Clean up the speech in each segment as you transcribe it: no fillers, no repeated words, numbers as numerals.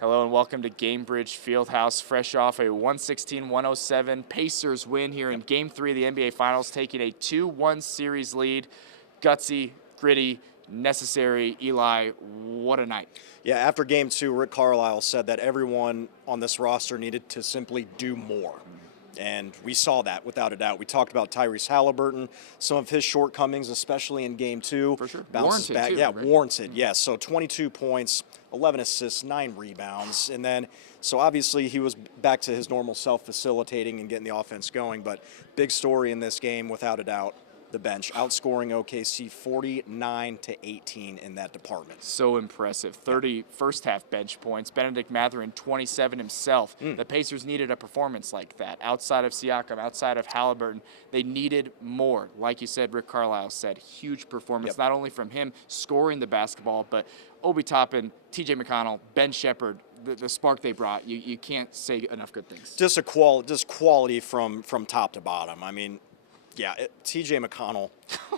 Hello and welcome to Gamebridge Fieldhouse, fresh off a 116-107 Pacers win here in Game 3 of the NBA Finals, taking a 2-1 series lead. Gutsy, gritty, necessary. Eli, what a night. Yeah, after Game 2, Rick Carlisle said that everyone on this roster needed to simply do more. And we saw that without a doubt. We talked about Tyrese Haliburton, some of his shortcomings, especially in Game 2. For sure. Bounces Warranted, back. too, Yeah, right? warranted, yes. So 22 points, 11 assists, 9 rebounds. And then, so obviously he was back to his normal self facilitating and getting the offense going. But big story in this game, without a doubt, the bench, outscoring OKC 49-18 in that department. So impressive. 30 first half bench points. Bennedict Mathurin, 27 himself. The Pacers needed a performance like that. Outside of Siakam, outside of Haliburton, they needed more. Like you said, Rick Carlisle said, huge performance, not only from him scoring the basketball, but Obi Toppin, TJ McConnell, Ben Shepherd, the spark they brought. You can't say enough good things. Just quality from top to bottom. I mean, yeah, T.J. McConnell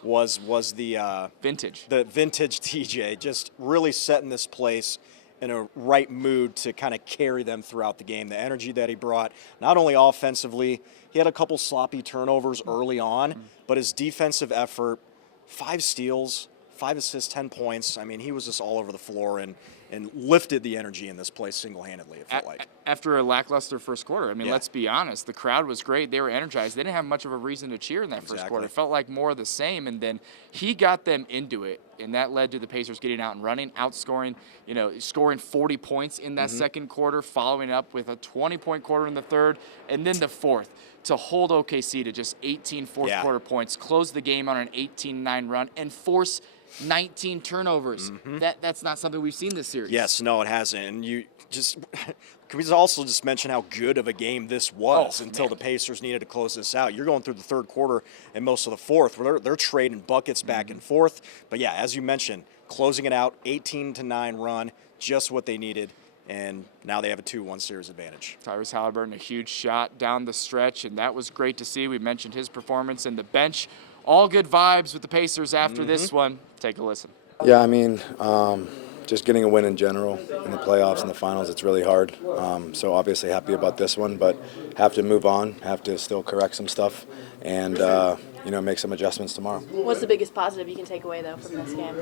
was the Vintage. The vintage T.J. just really setting this place in a right mood to kind of carry them throughout the game. The energy that he brought, not only offensively, he had a couple sloppy turnovers early on, but his defensive effort, 5 steals, 5 assists, 10 points. I mean, he was just all over the floor and lifted the energy in this place single-handedly, it felt like. After a lackluster first quarter, I mean, let's be honest, the crowd was great. They were energized. They didn't have much of a reason to cheer in that first quarter. It felt like more of the same, and then he got them into it, and that led to the Pacers getting out and running, outscoring, scoring 40 points in that second quarter, following up with a 20-point quarter in the third, and then the fourth to hold OKC to just 18 fourth-quarter points, close the game on an 18-9 run, and force 19 turnovers. That's not something we've seen this series. Yes, no, it hasn't. And you just can we also just mention how good of a game this was until the Pacers needed to close this out. You're going through the third quarter and most of the fourth where they're trading buckets back and forth. But yeah, as you mentioned, closing it out, 18-9 run, just what they needed. And now they have a 2-1 series advantage. Tyrese Haliburton, a huge shot down the stretch, and that was great to see. We mentioned his performance and the bench. All good vibes with the Pacers after this one. Take a listen. Yeah, I mean, just getting a win in general in the playoffs and the finals, it's really hard. So obviously happy about this one, but have to move on, have to still correct some stuff, and make some adjustments tomorrow. What's the biggest positive you can take away, though, from this game?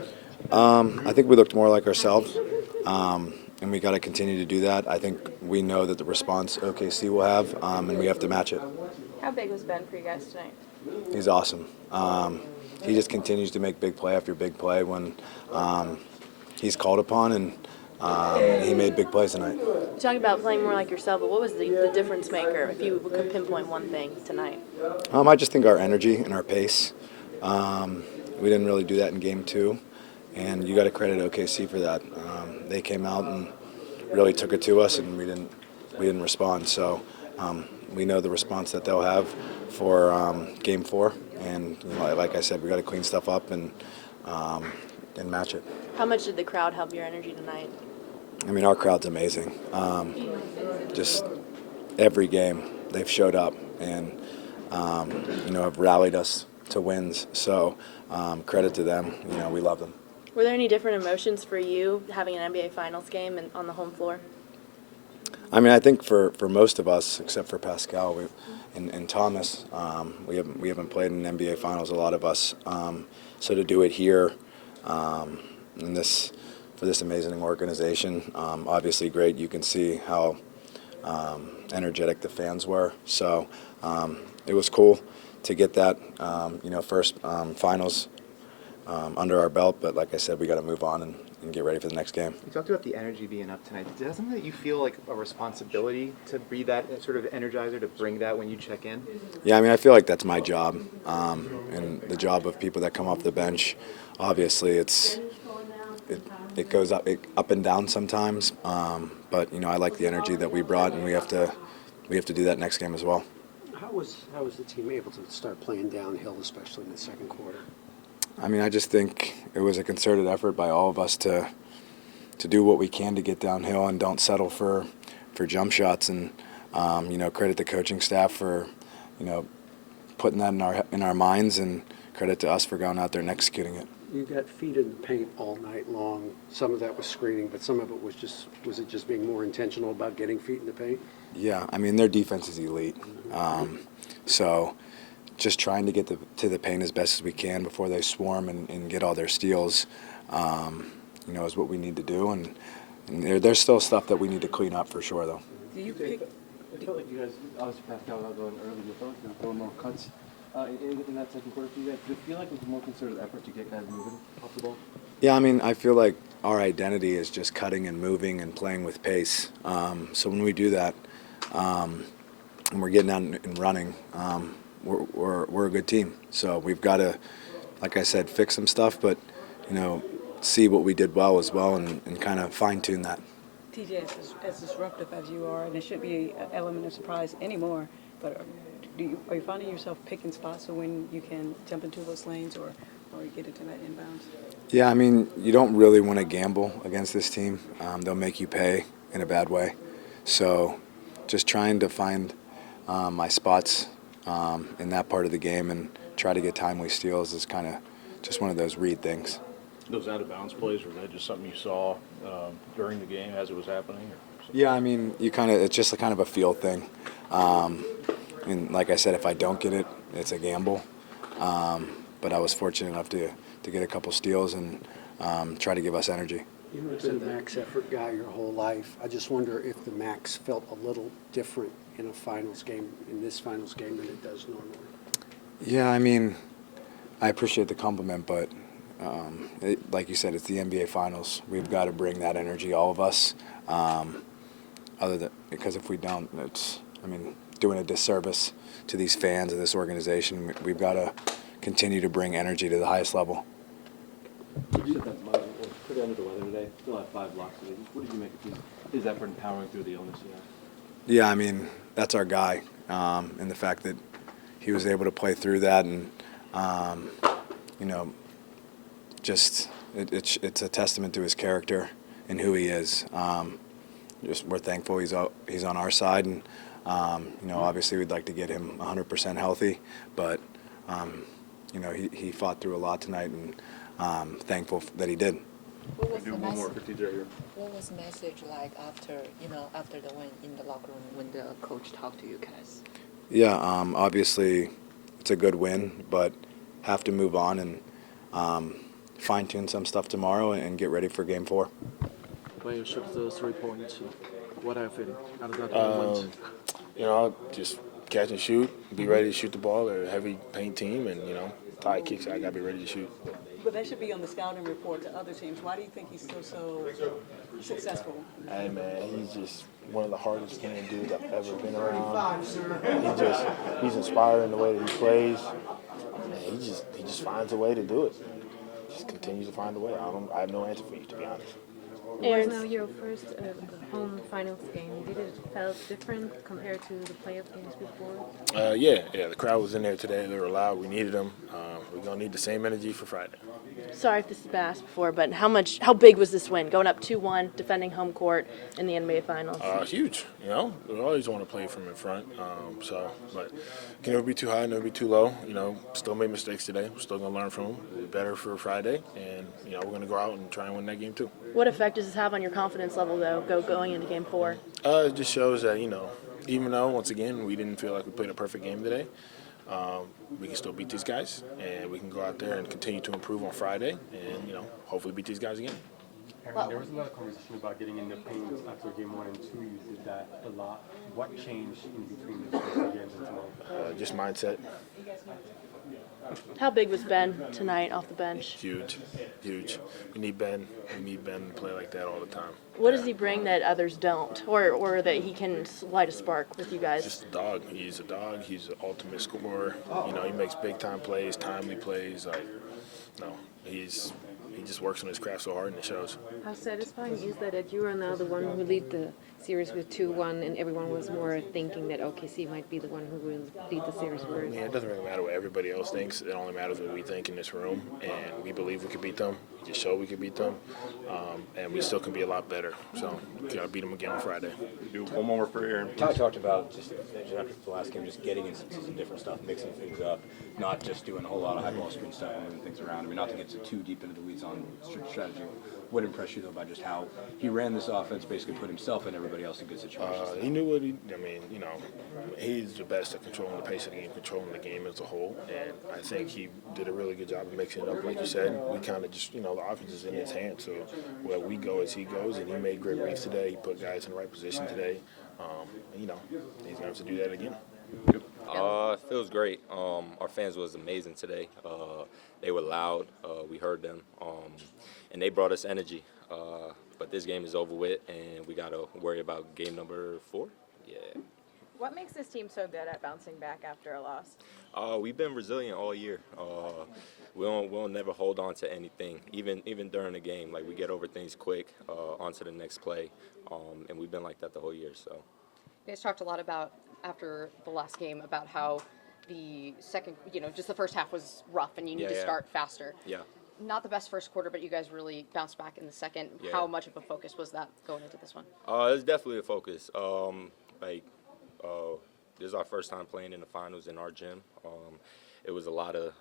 I think we looked more like ourselves, and we got to continue to do that. I think we know that the response OKC will have, and we have to match it. How big was Ben for you guys tonight? He's awesome. He just continues to make big play after big play when he's called upon, and he made big plays tonight. You talk about playing more like yourself, but what was the difference maker, if you could pinpoint one thing tonight? I just think our energy and our pace. We didn't really do that in Game 2, and you got to credit OKC for that. They came out and really took it to us, and we didn't respond. So we know the response that they'll have for Game 4, and like I said, we got to clean stuff up and match it. How much did the crowd help your energy tonight? I mean, our crowd's amazing. Just every game they've showed up and have rallied us to wins. So credit to them. We love them. Were there any different emotions for you having an NBA Finals game and on the home floor? I mean, I think for most of us, except for Pascal and Thomas, we haven't played in NBA Finals, a lot of us. So to do it here, for this amazing organization, obviously great. You can see how energetic the fans were. So it was cool to get that, first finals under our belt. But like I said, we got to move on and get ready for the next game. You talked about the energy being up tonight. Is that something that you feel like a responsibility to be that sort of energizer, to bring that when you check in? Yeah, I mean, I feel like that's my job, and the job of people that come off the bench. Obviously, it goes up and down sometimes, but I like the energy that we brought, and we have to do that next game as well. How was the team able to start playing downhill, especially in the second quarter? I mean, I just think it was a concerted effort by all of us to do what we can to get downhill and don't settle for jump shots, and credit the coaching staff for putting that in our minds, and credit to us for going out there and executing it. You got feet in the paint all night long. Some of that was screening, but some of it was it just being more intentional about getting feet in the paint? Yeah, I mean, their defense is elite. So just trying to get to the paint as best as we can before they swarm and get all their steals, is what we need to do. And there's still stuff that we need to clean up for sure, though. Do you pick? I felt like you guys, obviously Pascal got going early, you felt like you were throwing more cuts in that second quarter for you guys. Did it feel like it was a more concerted effort to get guys moving off the ball? Yeah, I mean, I feel like our identity is just cutting and moving and playing with pace. So when we do that, and we're getting out and running, we're a good team. So we've got to, like I said, fix some stuff, but see what we did well as well and kind of fine tune that. TJ, as disruptive as you are, and it should be an element of surprise anymore, but are you finding yourself picking spots so when you can jump into those lanes or get into that inbounds? Yeah, I mean, you don't really want to gamble against this team. They'll make you pay in a bad way. So just trying to find my spots in that part of the game and try to get timely steals is kind of just one of those read things. Those out-of-bounds plays, were that just something you saw during the game as it was happening? Yeah, I mean, it's just a kind of a feel thing. And like I said, if I don't get it, it's a gamble. But I was fortunate enough to get a couple steals and try to give us energy. You've been a max effort guy your whole life. I just wonder if the max felt a little different in this finals game than it does normally. Yeah, I mean, I appreciate the compliment, but like you said, it's the NBA Finals. We've got to bring that energy, all of us. Because if we don't, it's doing a disservice to these fans and this organization. We've got to continue to bring energy to the highest level. You said that Muggs was pretty under the weather today. Still had 5 blocks today. What did you make of his effort in powering through the illness? Yeah, I mean, that's our guy, and the fact that he was able to play through that, and it's a testament to his character and who he is. We're thankful he's on our side, and obviously we'd like to get him 100% healthy, but he fought through a lot tonight, and thankful that he did. What was the message like after the win in the locker room when the coach talked to you guys? Yeah, obviously it's a good win, but have to move on and fine-tune some stuff tomorrow and get ready for Game 4. When you shot the 3 points, what are you feeling? How does that went? Just catch and shoot, be ready to shoot the ball. They're a heavy paint team, and tie kicks, I got to be ready to shoot. But that should be on the scouting report to other teams. Why do you think he's still so successful? Hey, man, he's just one of the hardest hitting dudes I've ever been around. He's inspired in the way that he plays. And he just finds a way to do it. Just continues to find a way. I have no answer for you, to be honest. It was now your first home finals game. Did it felt different compared to the playoff games before? Yeah. The crowd was in there today. They were loud. We needed them. We're gonna need the same energy for Friday. Sorry if this has been asked before, but how big was this win? Going up 2-1, defending home court in the NBA Finals. Huge. We always want to play from in front. But can never be too high, never be too low. Still made mistakes today. We're still gonna learn from them. We'll be better for Friday, and we're gonna go out and try and win that game too. What effect does this have on your confidence level, though, going into Game 4? It just shows that even though once again we didn't feel like we played a perfect game today, we can still beat these guys, and we can go out there and continue to improve on Friday, and hopefully beat these guys again. Aaron, there was a lot of conversation about getting in the paint after Game 1 and 2. You did that a lot. What changed in between the two games and tonight? Just mindset. How big was Ben tonight off the bench? Huge. We need Ben. To play like that all the time. What does he bring that others don't, or that he can light a spark with you guys? Just a dog. He's a dog. He's an ultimate scorer. He makes big time plays, timely plays. He just works on his craft so hard, and it shows. How satisfying is that you are now the one who lead the series with 2-1, and everyone was more thinking that OKC might be the one who will lead the series first? Yeah, it doesn't really matter what everybody else thinks. It only matters what we think in this room, and we believe we could beat them. We just showed we could beat them, and we still can be a lot better. So we got to beat them again on Friday. Do one more for Aaron. Ty talked about just after the last game, just getting into some different stuff, mixing things up, not just doing a whole lot of high ball screen stuff and moving things around. I mean, not to get too deep into the weeds on strategy. What impressed you, though, about just how he ran this offense, basically put himself and everybody else in good situations? He knew what he's the best at controlling the pace of the game, controlling the game as a whole, and I think he did a really good job of mixing it up. Like you said, we kind of just, the offense is in his hands, so where we go as he goes, and he made great reads today. He put guys in the right position today. He's going to have to do that again. It feels great. Our fans was amazing today. They were loud. We heard them. And they brought us energy. But this game is over with, and we got to worry about game number 4. Yeah. What makes this team so good at bouncing back after a loss? We've been resilient all year. We'll never hold on to anything, even during the game. Like, we get over things quick, on to the next play, and we've been like that the whole year. So. You guys talked a lot about, after the last game, about how the second, just the first half was rough and you need to start faster. Yeah. Not the best first quarter, but you guys really bounced back in the second. Yeah. How much of a focus was that going into this one? It's definitely a focus. This is our first time playing in the finals in our gym. It was a lot of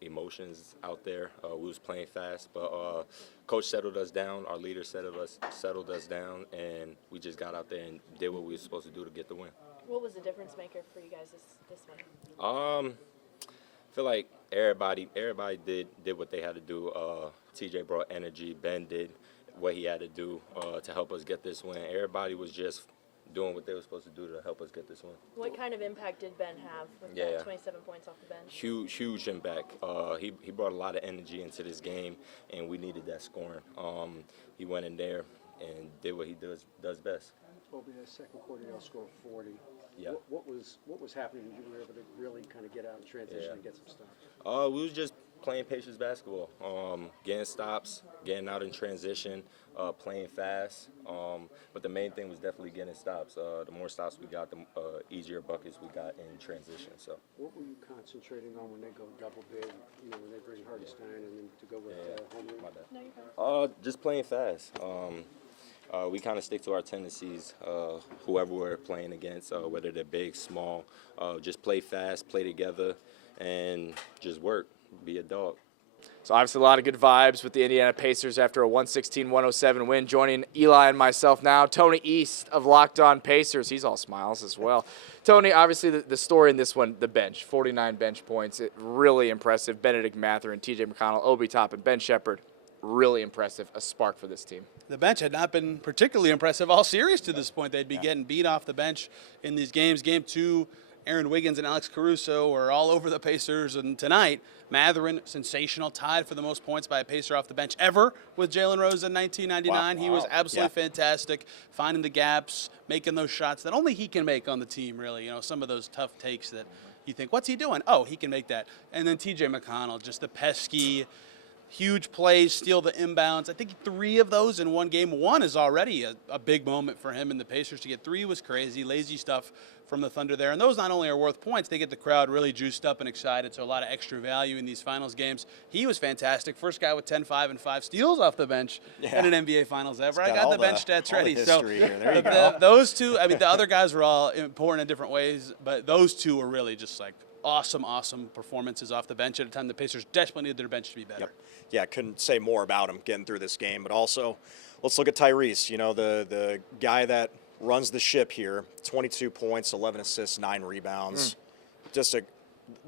emotions out there. We was playing fast, but coach settled us down. Our leader settled us down, and we just got out there and did what we were supposed to do to get the win. What was the difference maker for you guys this one? I feel like everybody did what they had to do. TJ brought energy. Ben did what he had to do to help us get this win. Everybody was just doing what they were supposed to do to help us get this win. What kind of impact did Ben have with that 27 points off the bench? Huge impact. He brought a lot of energy into this game, and we needed that scoring. He went in there and did what he does best. Over the second quarter, y'all scored 40. Yeah. What was happening? You were able to really kind of get out and transition and get some stuff. We was just playing patience basketball, getting stops, getting out in transition, playing fast. But the main thing was definitely getting stops. The more stops we got, the easier buckets we got in transition. So. What were you concentrating on when they go double big? When they bring Hartenstein and then to go with Homer? Just playing fast. We kind of stick to our tendencies, whoever we're playing against, whether they're big, small. Just play fast, play together, and just work, be a dog. So obviously a lot of good vibes with the Indiana Pacers after a 116-107 win. Joining Eli and myself now, Tony East of Locked On Pacers. He's all smiles as well. Tony, obviously the story in this one, the bench, 49 bench points, really impressive. Bennedict Mathurin, TJ McConnell, Obi Toppin, Ben Shepherd, really impressive, a spark for this team. The bench had not been particularly impressive all series to this point. They'd be getting beat off the bench in these games. Game 2, Aaron Wiggins and Alex Caruso were all over the Pacers. And tonight, Mathurin, sensational, tied for the most points by a Pacer off the bench ever with Jalen Rose in 1999. Wow. He was absolutely fantastic, finding the gaps, making those shots that only he can make on the team, really. Some of those tough takes that you think, what's he doing? Oh, he can make that. And then TJ McConnell, just the pesky, huge plays, steal the inbounds. I think 3 of those in one game. 1 is already a big moment for him and the Pacers. To get 3 was crazy. Lazy stuff from the Thunder there. And those not only are worth points, they get the crowd really juiced up and excited, so a lot of extra value in these finals games. He was fantastic. First guy with 10, 5, and 5 steals off the bench in an NBA Finals ever. I got the bench stats ready. So those 2, the other guys were all important in different ways, but those 2 were really just like awesome performances off the bench at a time the Pacers desperately needed their bench to be better. Yep. Yeah, couldn't say more about him getting through this game. But also, let's look at Tyrese, the guy that runs the ship here. 22 points, 11 assists, 9 rebounds. Just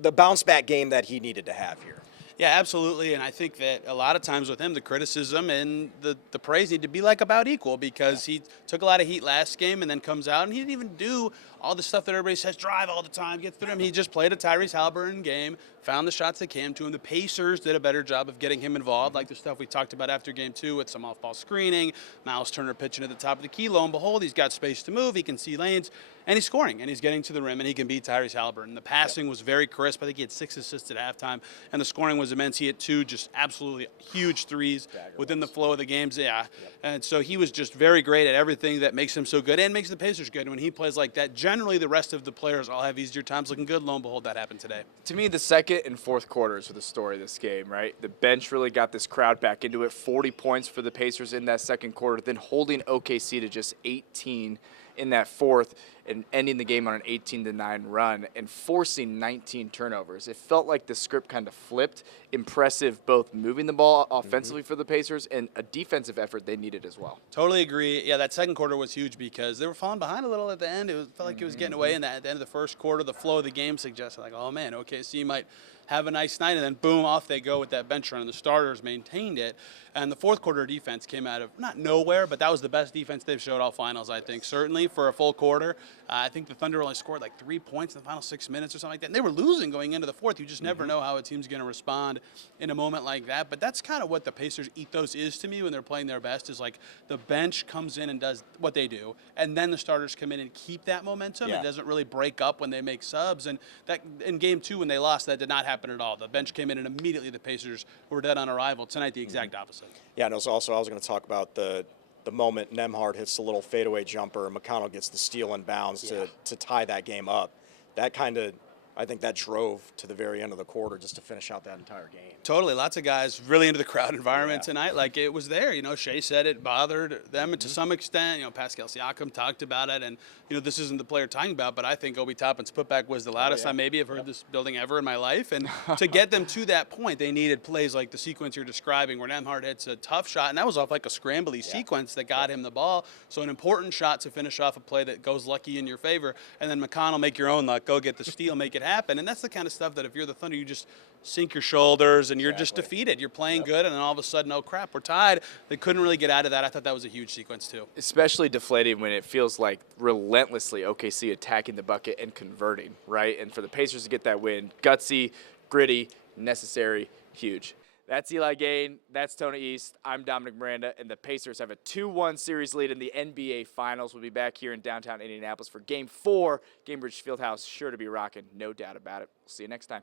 the bounce-back game that he needed to have here. Yeah, absolutely, and I think that a lot of times with him, the criticism and the praise need to be like about equal, because he took a lot of heat last game and then comes out and he didn't even do all the stuff that everybody says, drive all the time, get through him. He just played a Tyrese Haliburton game, found the shots that came to him. The Pacers did a better job of getting him involved, like the stuff we talked about after game 2 with some off-ball screening, Miles Turner pitching at the top of the key. Lo and behold, he's got space to move, he can see lanes, and he's scoring, and he's getting to the rim, and he can beat Tyrese Haliburton. The passing was very crisp. I think he had 6 assists at halftime, and the scoring was was immense. He hit 2 just absolutely huge threes within the flow of the games. Yeah. And so he was just very great at everything that makes him so good and makes the Pacers good. When he plays like that, generally the rest of the players all have easier times looking good. Lo and behold, that happened today. To me, the second and fourth quarters were the story of this game, right? The bench really got this crowd back into it. 40 points for the Pacers in that second quarter, then holding OKC to just 18 in that fourth and ending the game on an 18-9 run and forcing 19 turnovers. It felt like the script kind of flipped. Impressive both moving the ball offensively for the Pacers and a defensive effort they needed as well. Totally agree. Yeah, that second quarter was huge because they were falling behind a little at the end. Felt like it was getting away, and at the end of the first quarter, the flow of the game suggested, like, oh, man, OKC might have a nice night, and then boom, off they go with that bench run, and the starters maintained it. And the fourth quarter defense came out of not nowhere, but that was the best defense they've showed all finals, I think. Certainly for a full quarter. I think the Thunder only scored like 3 points in the final 6 minutes or something like that. And they were losing going into the fourth. You just never know how a team's going to respond in a moment like that. But that's kind of what the Pacers' ethos is to me when they're playing their best, is like the bench comes in and does what they do, and then the starters come in and keep that momentum. Yeah. It doesn't really break up when they make subs. And that in Game 2 when they lost, that did not happen at all. The bench came in and immediately the Pacers were dead on arrival. Tonight, the exact opposite. Yeah, and also I was going to talk about the moment Nembhard hits the little fadeaway jumper and McConnell gets the steal in bounds to tie that game up. That kind of, I think that drove to the very end of the quarter just to finish out that entire game. Totally. Lots of guys really into the crowd environment tonight. Like, it was there. You know, Shea said it bothered them to some extent. You know, Pascal Siakam talked about it. And, you know, this isn't the player talking about, but I think Obi Toppin's putback was the loudest I maybe have heard this building ever in my life. And to get them to that point, they needed plays like the sequence you're describing where Nembhard hits a tough shot. And that was off like a scrambly sequence that got him the ball. So an important shot to finish off a play that goes lucky in your favor. And then McConnell, make your own luck. Go get the steal, make it happen. And that's the kind of stuff that if you're the Thunder, you just sink your shoulders and you're just defeated. You're playing good, and then all of a sudden, oh crap, we're tied. They couldn't really get out of that. I thought that was a huge sequence too. Especially deflating when it feels like relentlessly OKC attacking the bucket and converting, right? And for the Pacers to get that win, gutsy, gritty, necessary, huge. That's Eli Gain. That's Tony East. I'm Dominic Miranda, and the Pacers have a 2-1 series lead in the NBA Finals. We'll be back here in downtown Indianapolis for Game 4. Gainbridge Fieldhouse sure to be rocking, no doubt about it. We'll see you next time.